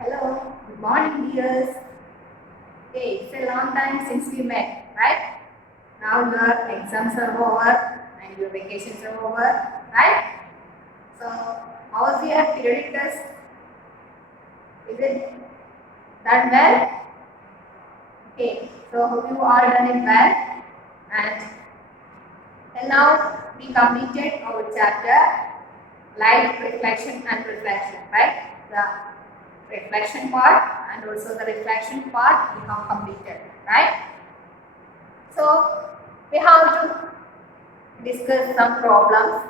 Hello, good morning, dears. Okay, it's a long time since we met, right? Now your exams are over and your vacations are over, right? So, how was your periodic test? Is it done well? Okay, so hope you all done it well. And till now we completed our chapter light, reflection, and reflection, right? The reflection part and also the reflection part we have completed, right? So we have to discuss some problems,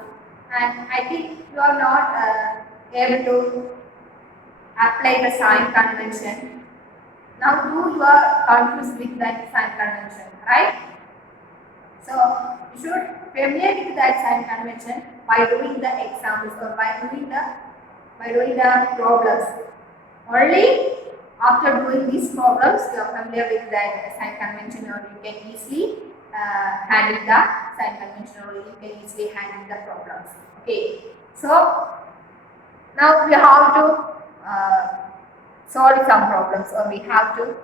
and I think you are not able to apply the sign convention. Now you are confused with that sign convention, right? So you should familiar with that sign convention by doing the examples or by doing the problems. Only after doing these problems, you are familiar with that sign convention, or you can easily handle the sign convention, or you can easily handle the problems. Okay, so now we have to solve some problems, or we have to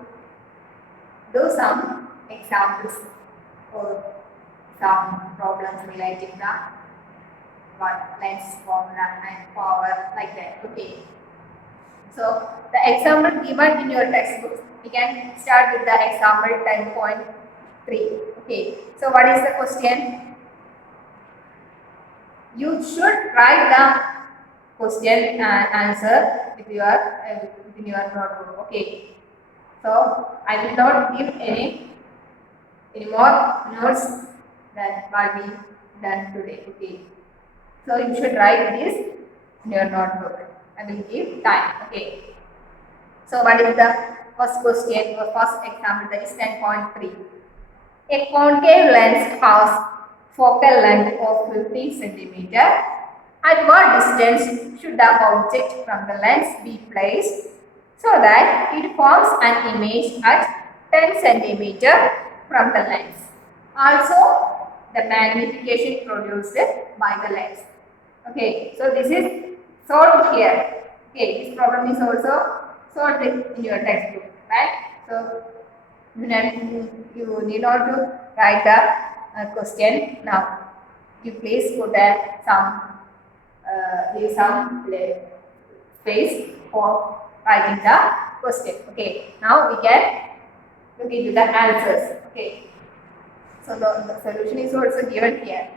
do some examples or some problems relating to what lens formula and power, like that. Okay. So the example given in your textbook, we can start with the example 10.3. Okay. So what is the question? You should write the question and answer within your notebook. Okay. So I will not give any more notes than what we done today. Okay. So you should write this in your notebook. I will give time. Okay. So what is the first question or first example, that is 10.3. A concave lens has focal length of 50 centimeter. At what distance should the object from the lens be placed so that it forms an image at 10 centimeter from the lens? Also, the magnification produced by the lens. Okay, so this is solved here. Okay, this problem is also solved in your textbook, right? So you need not to write the question now. You please put leave some space for writing the question. Okay, now we can look into the answers. Okay, so the solution is also given here.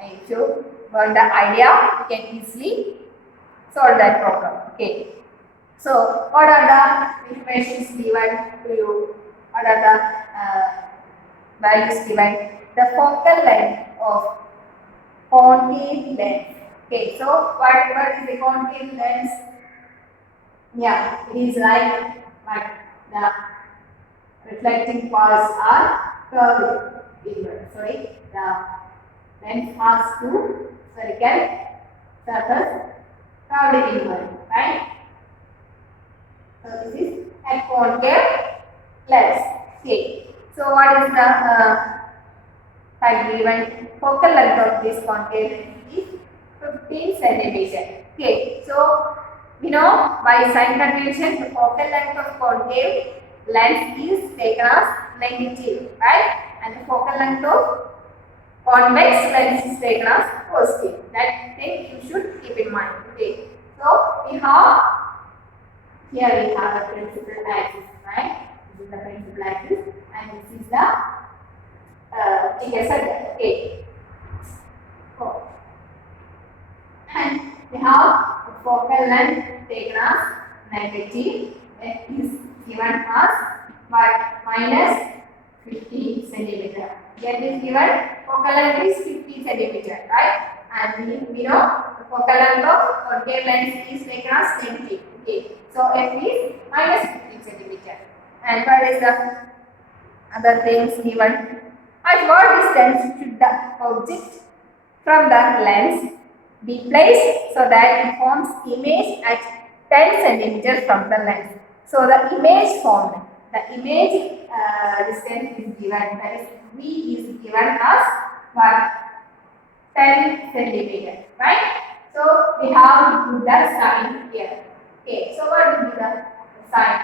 And if you want the idea, you can easily solve that problem. Okay. So what are the informations given to you? What are the values given? The focal length of concave lens. Okay. So what is the concave lens? Yeah, it is like the reflecting parts are curved inward. Sorry, the lens has two spherical surface curved inward, right? So this is a concave lens. Okay. So what is the type given? Focal length of this concave lens is 15 centimeter. Okay. So we know by sign convention the focal length of concave lens is taken as negative, right? And the focal length of convex lens is taken as positive. That thing you should keep in mind. Okay. So we have here we have the principal axis, right? This is the principal axis, and this is the circle. Okay. Oh. And we have the focal length taken as negative, that is given as what? Minus 50 centimeter. Here is given focal length is 50 centimeter, right? And we know the focal length of concave lens is taken as negative. Okay. So f is minus 15 centimeter. And what is the other things given? At what distance should the object from the lens be placed so that it forms image at 10 centimeters from the lens? So the image formed, the image distance is given, that is V is given as what? 10 centimeters, right? So we have to do the sign here. Okay, so what will be the sign.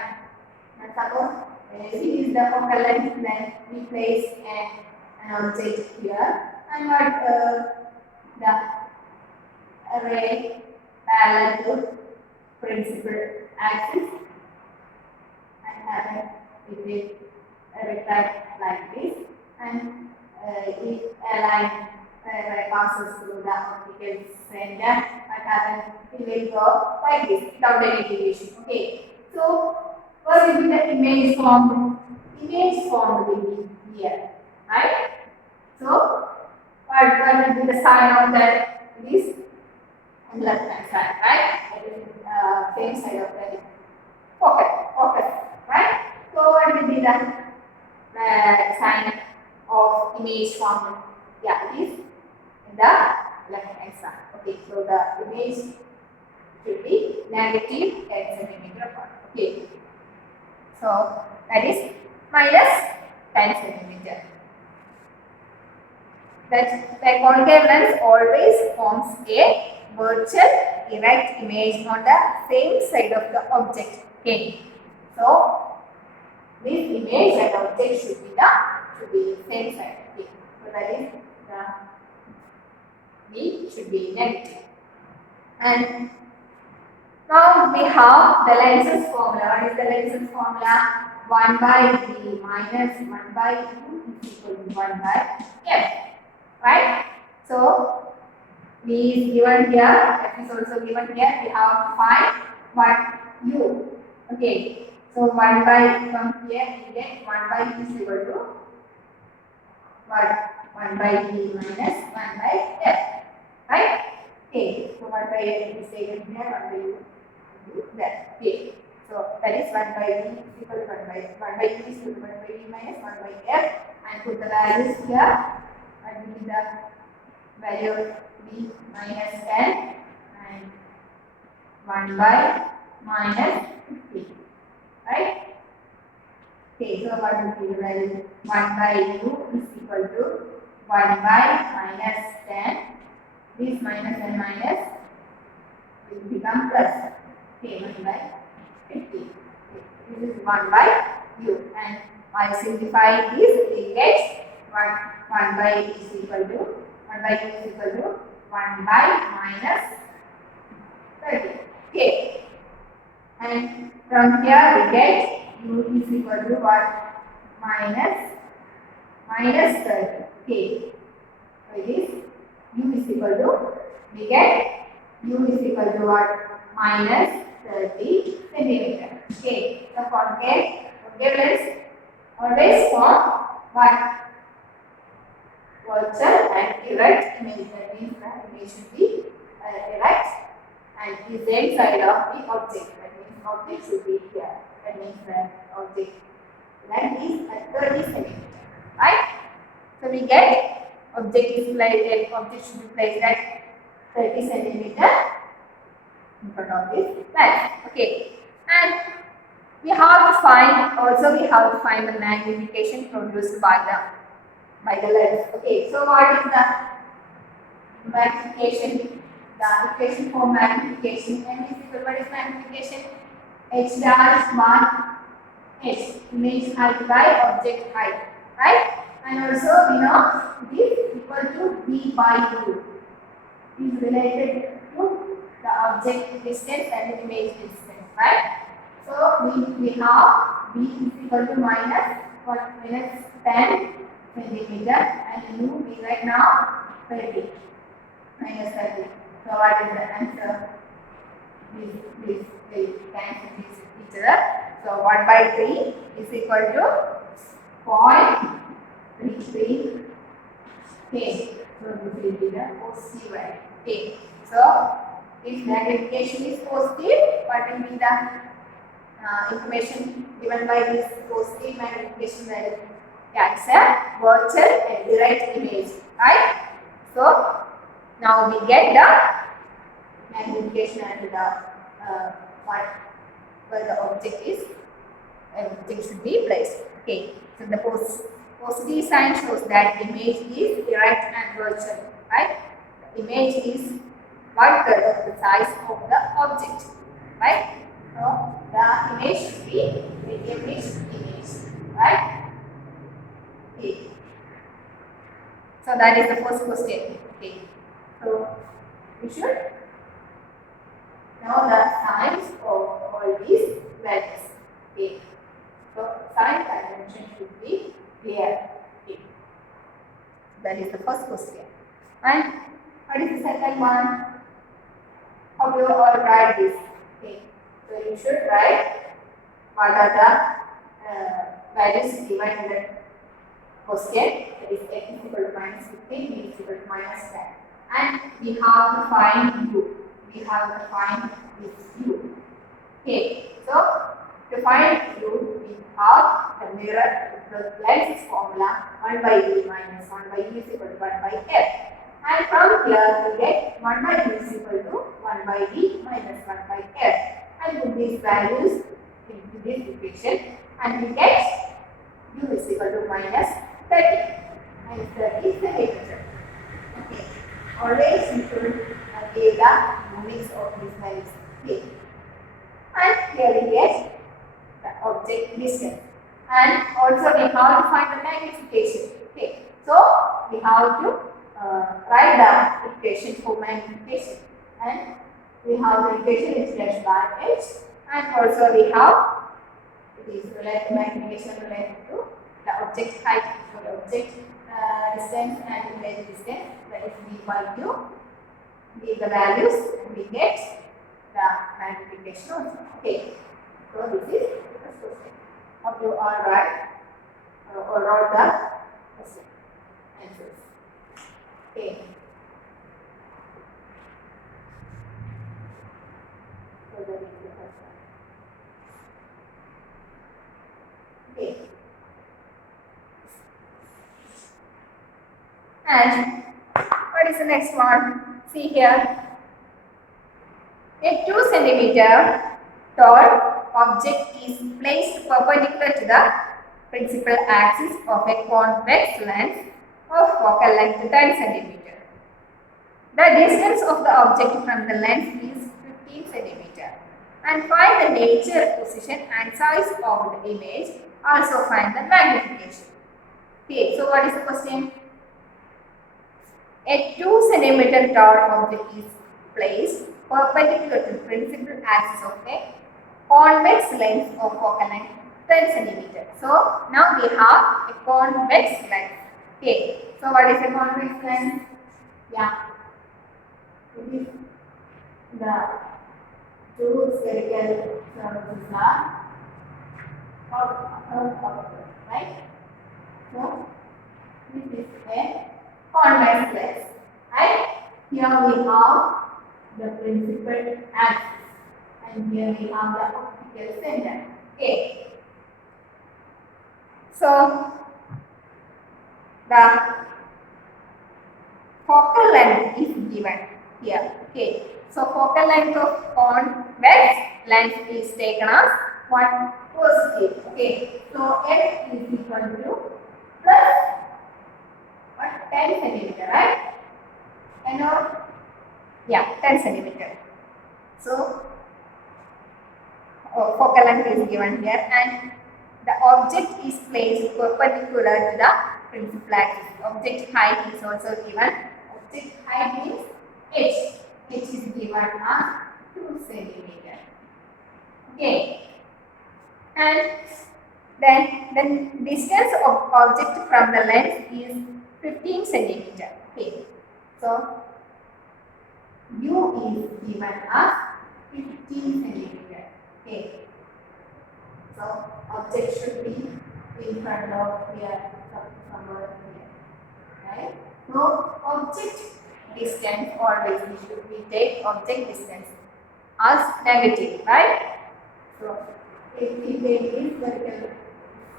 And suppose this is the focal length, then we place an object here, and what the ray parallel to principal axis, and have it with a rectangle like this, and if a line passes through the optical center, what happens? It will go like this without any deviation. Okay. So what will be the image formed? Image formed will be here, right? So what will be the sign of that? This on left hand side, right? It is same side of the focus, right? So what will be the sign of image formed? Yeah, it is in the left hand side. Okay, so the image should be negative 10 centimeter apart. Okay, so that is minus 10 centimeter. That the concave lens always forms a virtual erect image on the same side of the object. Okay, so this image and object should be same side. Okay, so that is the B should be negative. And now we have the lenses formula. What is the lenses formula? 1 by B minus 1 by U is equal to 1 by F. Right? So B is given here, F is also given here. We have to find what U. Okay. So 1 by, from here we get 1 by U is equal to what? 1 by B minus 1 by F. Right? Okay. So 1 by F is taken here, 1 by U. That. Okay. So that is 1 by B is equal to 1 by U is equal to 1 by B minus 1 by F, and put the values here. What will be the value of B minus 10 and 1 by minus 50. Right? Okay, so what will be the value? 1 by U is equal to 1 by minus 10. This minus and minus will become plus. Okay, 1 by 50. Okay. This is 1 by U, and by simplifying this, we get 1 by U is equal to 1 by U is equal to 1 by minus 30. Okay, and from here we get U is equal to what? Minus 30. Okay, so it is U is equal to, we get U is equal to what? Minus 30 centimeter. Okay, so concave lens always form what? Virtual and erect image. That means the image should be erect and the same side of the object. That means object should be here. That means the object length is at 30 centimeter. Right? So we get object is placed, object should be placed at 30 centimeter in front of this lens. Okay, and we have to find the magnification produced by the lens. Okay, so what is the magnification? The equation for magnification. M is equal to, what is magnification? H dash 1 H, image height by object height, right? And also we know it is equal to B by U. Is related to the object distance and the image distance, right? So we have B is equal to minus 10 centimeter, and U we write now 30 minus 30. So what is the answer? This will cancel each other. So 1 by 3 is equal to 0.33. Okay, so this will be the positive value. Okay, so if magnification is positive, what will be the information given by this positive magnification value? Yeah, it's a virtual and erect image, right? So now we get the magnification and the where the object is, object should be placed. Okay, so the positive sign shows that image is erect and virtual, right? The image is 1/3 of the size of the object, right? So the image should be variable image, right? Okay. So that is the first question. Okay. So we should know the signs of all these values. Okay. So sign convention should be clear. Okay. That is the first question. And what is the second one? How do you all write this? Okay. So you should write what are the values given in the question. That is x is equal to minus 15, b is equal to minus 10. And we have to find u. We have to find this u. Okay. So to find u, we have the mirror, the lens formula 1 by e minus 1 by e is equal to 1 by f. And from here we get 1 by e is equal to 1 by e minus 1 by f. And put these values into this equation and we get u is equal to minus 30. Minus 30 centimeter. Okay. Always you should give the units of these values. Okay. And here we get the object distance. And also we have to find the magnification. Okay. So we have to write the equation for magnification. And we have the equation is dash by h. And also we have it is related magnification related to the object height. So the object distance and image distance, that is v by u. Give the values and we get the magnification also. Okay. So this is the first question. Hope you all write or wrote the question answers. Okay. So that is the first one. Okay. And what is the next one? See here. A 2 centimeter tall object is placed perpendicular to the principal axis of a convex lens of focal length 10 centimeter. The distance of the object from the lens is 15 centimeter. And find the nature, position and size of the image. Also find the magnification. Okay, so what is the question? A 2 centimeter tall object is placed perpendicular to the principal axis of a convex lens of focal length 10 centimeter. So now we have a convex lens. Okay. So what is a convex lens? Yeah. It is the two spherical surfaces are right? So this is a convex lens. And here we have the principal axis. And here we have the optical center. Okay. So the focal length is given here. Okay. So focal length of convex lens is taken as 1 positive. Okay. So f is equal to plus what 10 centimeter, right? And yeah, 10 centimeter. So focal length is given here and the object is placed perpendicular to the principal axis. Object height is also given. Object height means h. H is given as 2 centimeter. Okay. And then the distance of object from the lens is 15 centimeter. Okay. So u is given as 15 centimeter. Okay. So object should be in front of here, somewhere here. Right? So object distance always we take object distance as negative, right? So if we take this vertical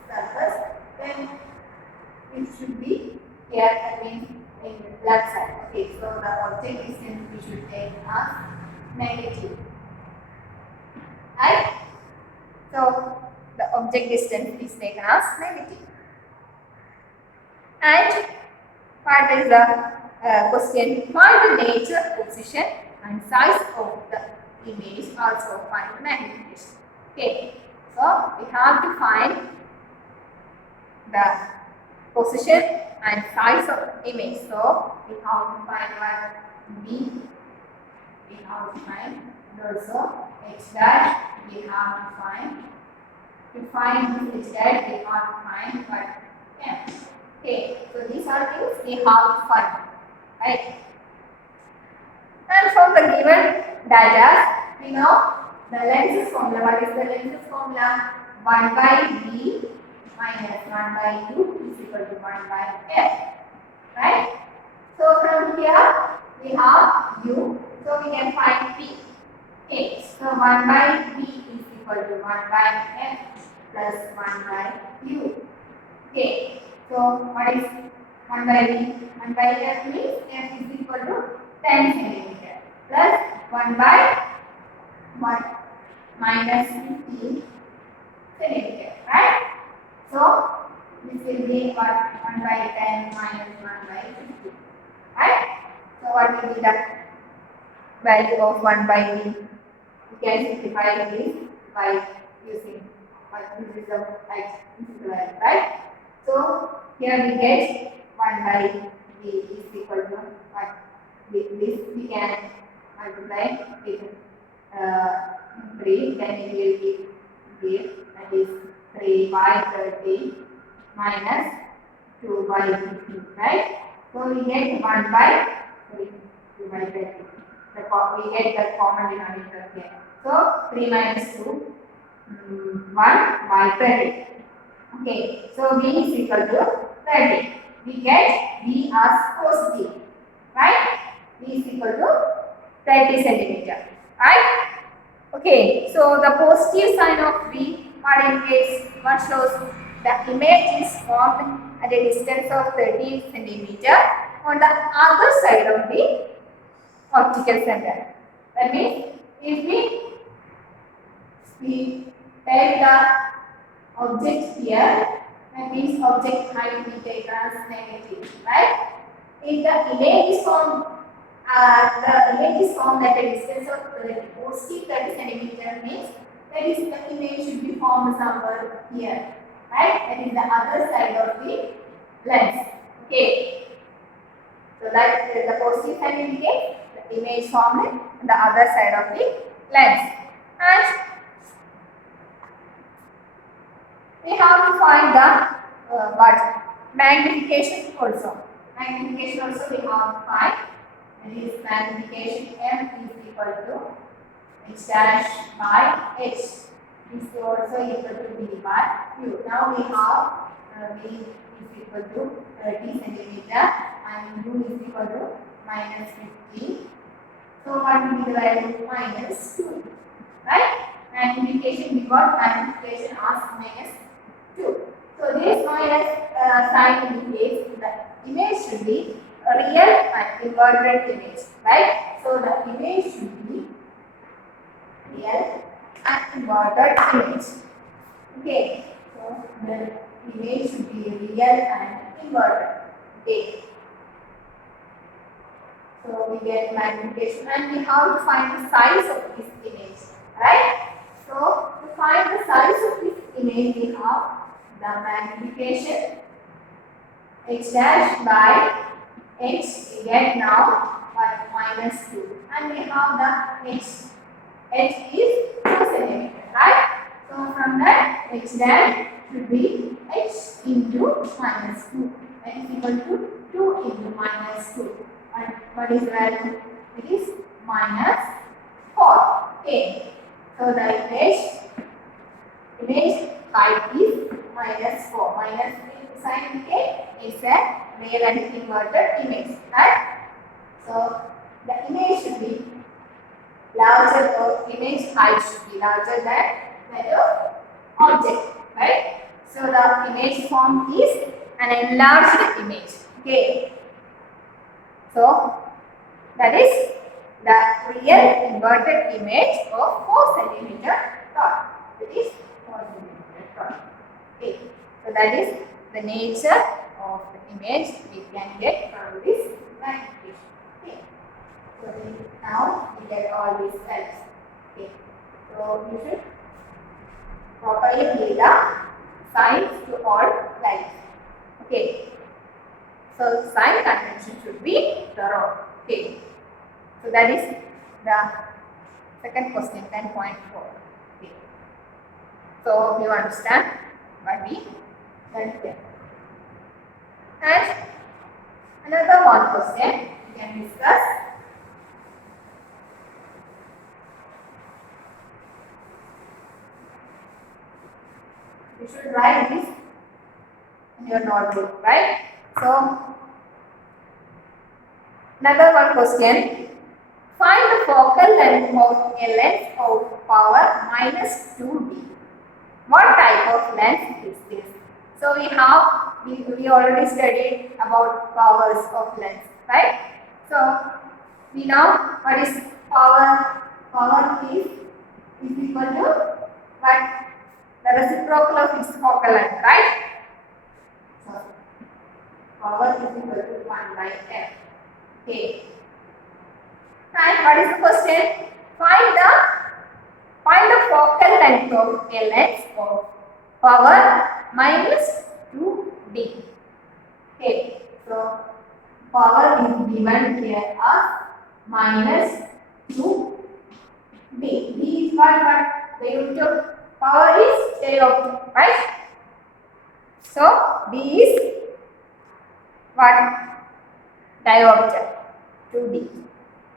surface, then it should be here, I mean in the left side. Okay, so the object distance we should take as negative. Right? So the object distance is taken as negative. And what is the question? Find the nature, position and size of the image, also find the magnification. Okay, so we have to find the position and size of the image. So we have to find what B, we have to find, and also H dash we have to find. To find this H dash we have to find what M. Okay, so these are things we have to find, right? And from the given data, we know the lenses formula. What is the lenses formula? 1 by B minus 1 by U is equal to 1 by F. Right? So from here we have U. So we can find P. Okay. So 1 by B is equal to 1 by F plus 1 by U. Okay. So what is 1 by B? 1 by F means F is equal to 10 centimeter plus 1 by 1 minus 15 centimeter, right? So this will be what? 1 by 10 minus 1 by 15, right? So what will be the value of 1 by B? We can simplify this by using this is the value, right? So here we get 1 by B is equal to what? This we can multiply with 3, then it will give that is 3 by 30 minus 2 by 50, right? So we get 1 by 2 by 30. We get the common denominator here. So 3 minus 2, 1 by 30. Okay, so B is equal to 30. We get B as positive, right? B is equal to 30 centimeter, right? Okay, so the positive sign of B, what indicates, what shows the image is formed at a distance of 30 centimeter on the other side of the optical center. That means if we take the object here, that means object height we take as negative, right? If the image is formed at a distance of positive 30 centimeter means that is the image should be formed somewhere here, right? That is the other side of the lens. Okay. So that the positive sign indicates the image formed on the other side of the lens. And we have to find the what? Magnification also. Magnification also we have to find. And this magnification M is equal to H dash by H. This is also equal to B by U. Now we have B is equal to 30 centimeter and U is equal to minus 50. So what will be the value? Minus 2. Right? Magnification, we got magnification as minus 2. So this minus sign indicates the image should be a real and inverted image, right? So the image should be real and inverted image. Okay, so the image should be real and inverted. Okay, so we get magnification and we have to find the size of this image, right? So to find the size of this image, we have the magnification H dash by H, we get now by minus 2 and we have the H. H is 2 centimeter, right? So from that H dash should be H into minus 2. That is equal to 2 into minus 2. And what is the value? It is minus 4. Okay. So the image height is minus 4. Minus sign indicate is a real and inverted image, right? So the image should be larger, or image height should be larger than the object, right? So the image form is an enlarged image. Okay. So that is the real inverted image of 4 centimeter tall. That is 4 centimeter tall. Okay. So that is the nature of the image we can get from this magnification. Okay. So now we get all these values. Okay. So you should properly give the signs to all lines. Okay. So sign convention should be thorough. Okay. So that is the second question, 10.4. Okay. So you understand what we learned here. And another one question we can discuss. You should write this in your notebook, right? So another one question. Find the focal length of a lens of power minus 2D. What type of lens is this? So we already studied about powers of lens, right? So we know what is power. Power is equal to what? The reciprocal of its focal length, right? So power is equal to 1 by f. Okay. And what is the question? Find the focal length of a lens of power minus 2D. Okay, so power is given here as minus 2D. D is what? The unit of power is diopter, right? So D is what? Diopter, 2D.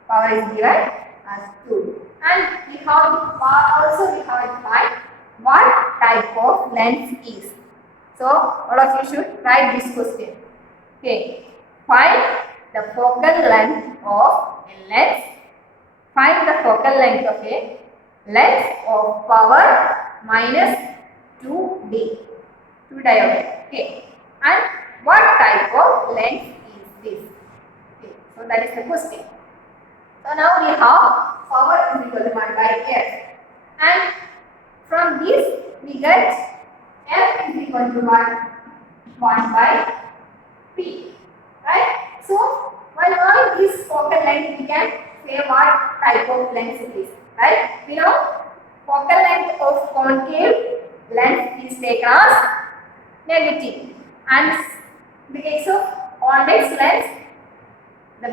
Power is given as 2. And we have also defined what type of lens is. So all of you should write this question. Okay. Find the focal length of a lens. Find the focal length of a lens of power minus 2D. 2 diopter. Okay. And what type of lens is this? Okay. So that is the question. So now we have power is equal to 1 by f, and from this we get f is equal to 1 by p, right? So while knowing this focal length, we can say what type of lens it is, right? We know focal length of concave lens is taken as negative, and in the case of convex lens, the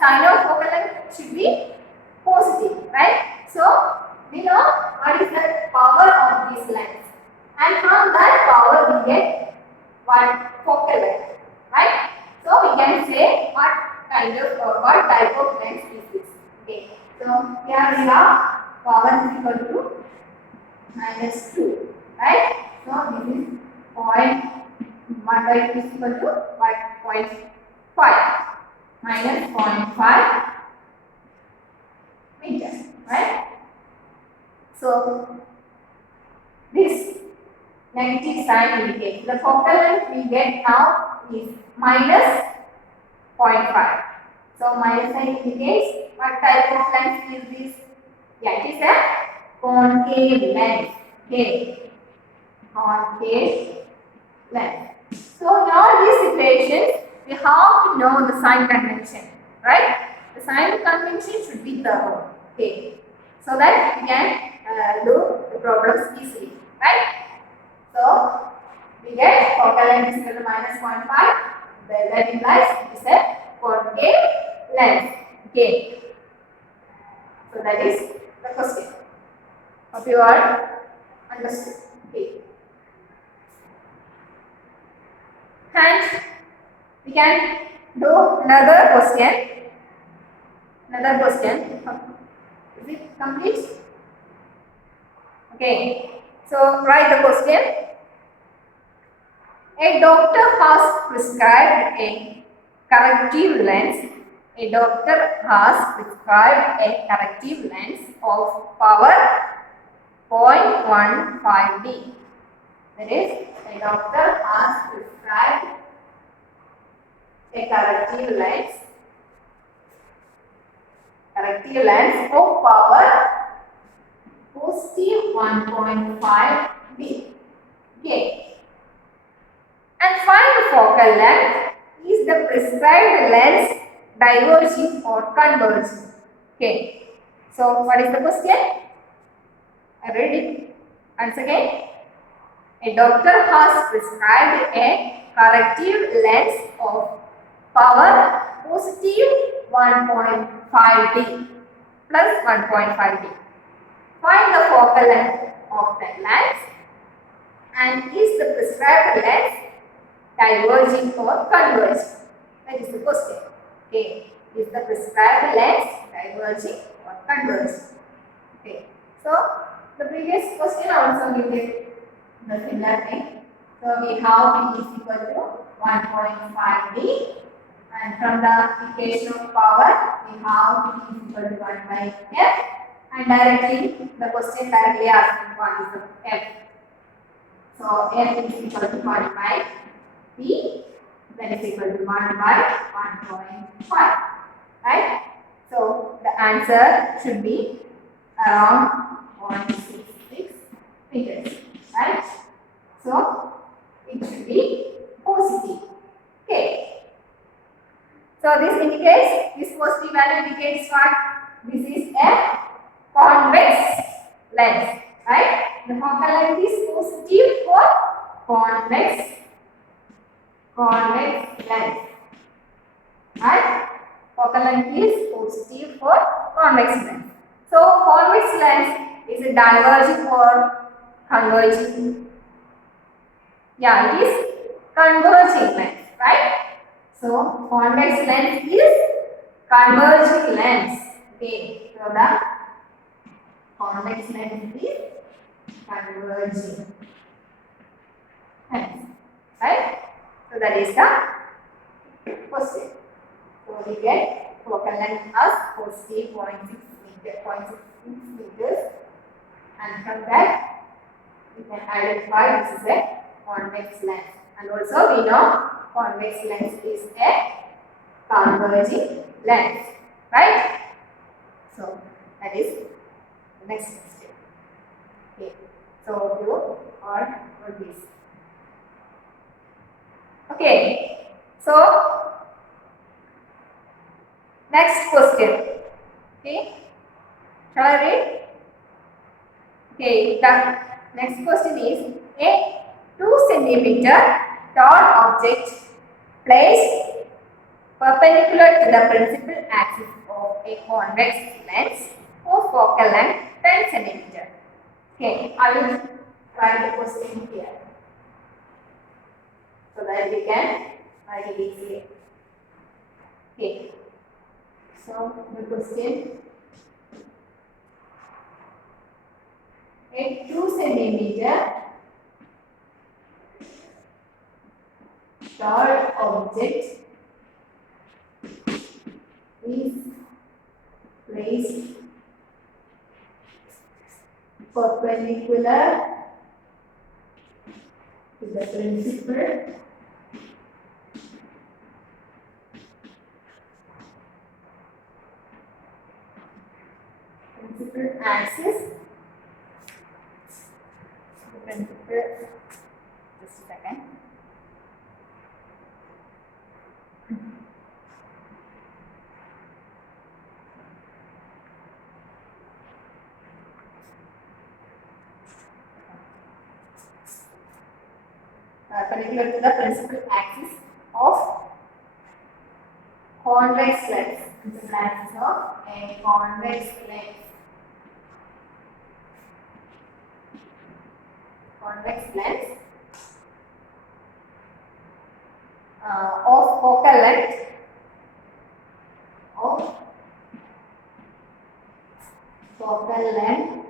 sign of focal length should be positive, right? So we know what is the power of this lens, and from that power we get one focal length, right? So we can say what kind of or what type of lens is this. Okay. So here we have power is equal to minus 2, right? So this is 1 by 2 is equal to 1.5 minus 0.5 meters, right? So this negative sign indicates the focal length we get now is minus 0.5. So minus sign indicates what type of lens is this? Yeah, it is a concave lens. Okay, concave lens. So in all these situations, we have to know the sign convention, right? The sign convention should be thorough, okay, so that we can do the problems easily, right? So we get focal length is equal to minus 0.5. That implies it is a concave lens. Okay. So that is the question. Hope you all understood. Okay. And we can do another question. Another question. Is it complete? Okay. So write the question. A doctor has prescribed a corrective lens. A doctor has prescribed a corrective lens of power 0.15D. That is, a doctor has prescribed a corrective lens of power positive 1.5D. Okay. And find the focal length. Is the prescribed lens diverging or converging? Okay. So what is the question? I read it once again. A doctor has prescribed a corrective lens of power positive 1.5D plus 1.5D. Find the focal length of that lens, and is the prescribed lens diverging or converging? That is the question. Okay. Is the prescribed lens diverging or converging? Okay. So the previous question also we did the similar thing. So we have B is equal to 1.5D, and from the equation of power we have B is equal to 1 by F, and directly the question directly asking what is the F. So F is equal to 1 by B, that is equal to 1 by 1.5, right? So the answer should be around 166 meters, right? So it should be positive. Okay. So this indicates, this positive value indicates what? This is a convex lens, right? The focal length is positive for convex lens, right? Focal length is positive for convex lens. So convex lens is a diverging or converging? Yeah, it is converging lens, right? So convex lens is converging lens. Okay, so the convex lens is converging lens, right? So that is the question. So we get focal length as positive 0.6 meters, and from that we can identify this is a convex lens, and also we know convex lens is a converging lens, right? So that is the next question. Okay, so you or this. Okay, so next question. Okay, shall I read? Okay, the next question is a 2 centimeter tall object placed perpendicular to the principal axis of a convex lens of focal length 10 centimeter. Okay, I will write the question here so that we can write it easily. Okay, so the question, a 2 centimeter tall object is placed perpendicular to the principal axis. The principal, just a second. Perpendicular to the principal axis of convex lens. This is the axis of a convex lens. Convex lens of focal length of focal length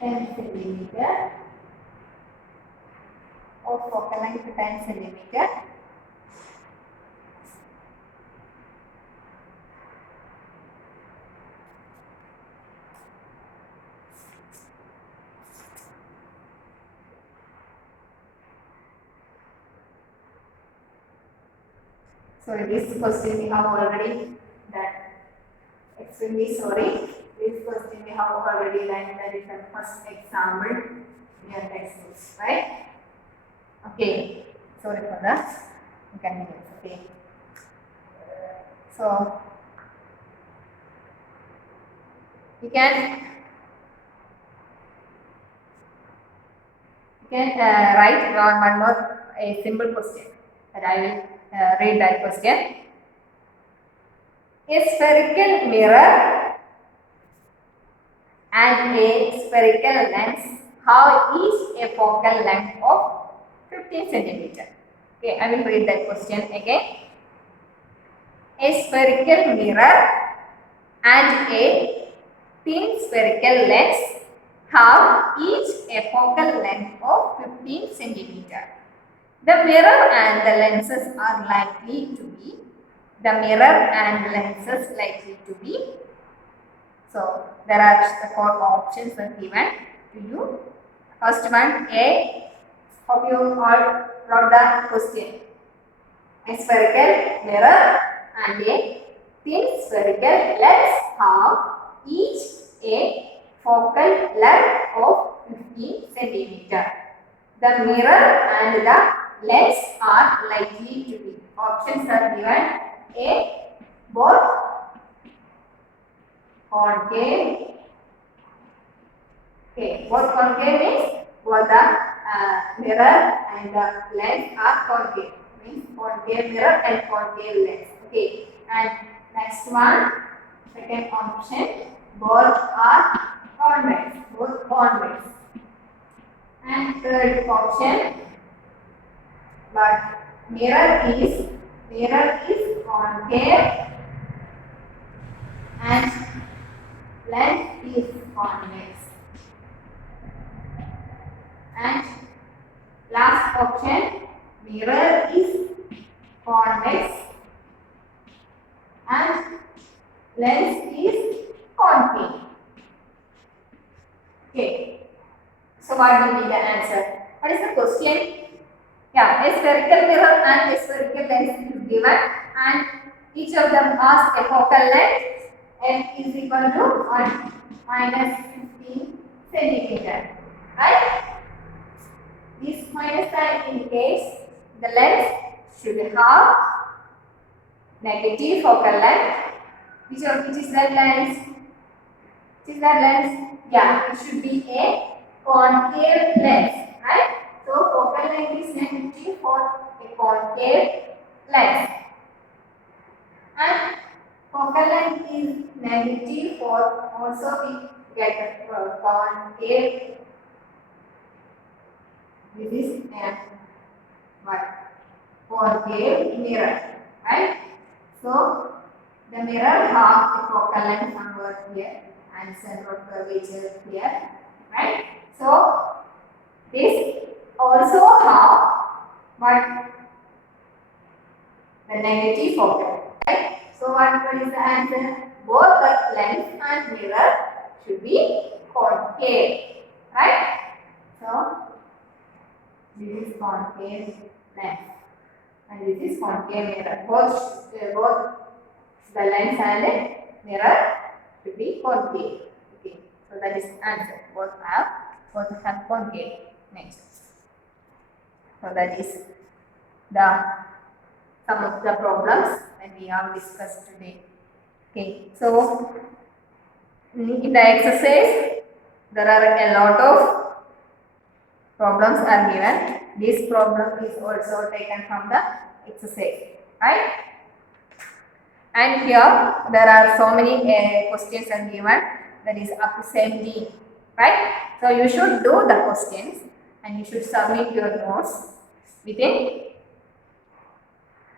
10 centimeter of focal length 10 centimeter Sorry, this question we have already done. Extremely sorry. This question we have already done. That is the first example in your textbooks, right? Okay. Sorry for that. Inconvenience. Okay. So you can write one more a simple question that I will read that question. A spherical mirror and a spherical lens have each a focal length of 15 centimeter. Okay, I will read that question again. A spherical mirror and a thin spherical lens have each a focal length of 15 centimeter. The mirror and the lenses are likely to be. The mirror and lenses likely to be. So there are the 4 options are given to you. First one, A. Hope you all wrote the question. A spherical mirror and a thin spherical lens have each a focal length of 15 centimeter. The mirror and the lens are likely to be. Options are given. A. Both concave. Okay, both concave means both the mirror and the lens are concave. Means concave mirror and concave lens. Okay, and next one, second option, both are convex. Both convex. And third option, but mirror is concave and lens is convex. And last option, mirror is convex and lens is concave. Okay. So what will be the answer? What is the question? Yeah, a spherical mirror and a spherical lens is given, and each of them has a focal length f is equal to 1 minus 15 centimeter. Right? This minus sign indicates the lens should have negative focal length. Which is that lens? Which is that lens? Yeah, it should be a concave lens, right? So focal length is negative for a concave lens, and focal length is negative for also we get a concave. This is a concave mirror, right? So the mirror has a focal length somewhere here and center of curvature here, right? So this also have what the negative focal, right? So what is the answer? Both the lens and mirror should be concave, right? So this is concave lens and this is concave mirror. Both the lens and mirror should be concave. Okay, so that is the answer. Both have concave nature. So that is the some of the problems that we have discussed today. Okay, so in the exercise there are a lot of problems are given. This problem is also taken from the exercise, right? And here there are so many questions are given, that is up to 17, right? So you should do the questions and you should submit your notes within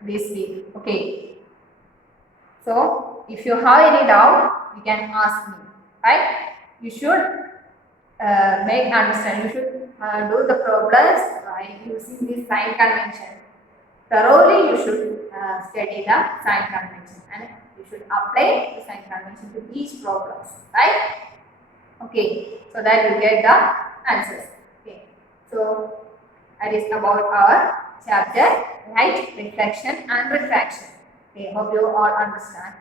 this week. Okay. So if you have any doubt, you can ask me, right? You should make understand. You should do the problems by using this sign convention. Thoroughly, you should study the sign convention and you should apply the sign convention to each problems, right? Okay, so that you get the answers. Okay, so that is about our chapter light, reflection and refraction. Okay, hope you all understand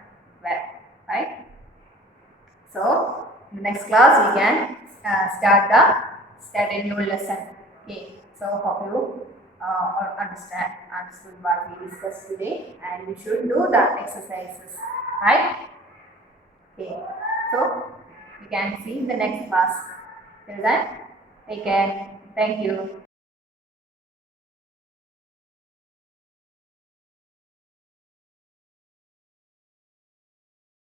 well, right? So in the next class we can start a new lesson. Okay, so hope you understood what we discussed today, and we should do the exercises, right? Okay, so we can see in the next class. Till then, take care. Thank you.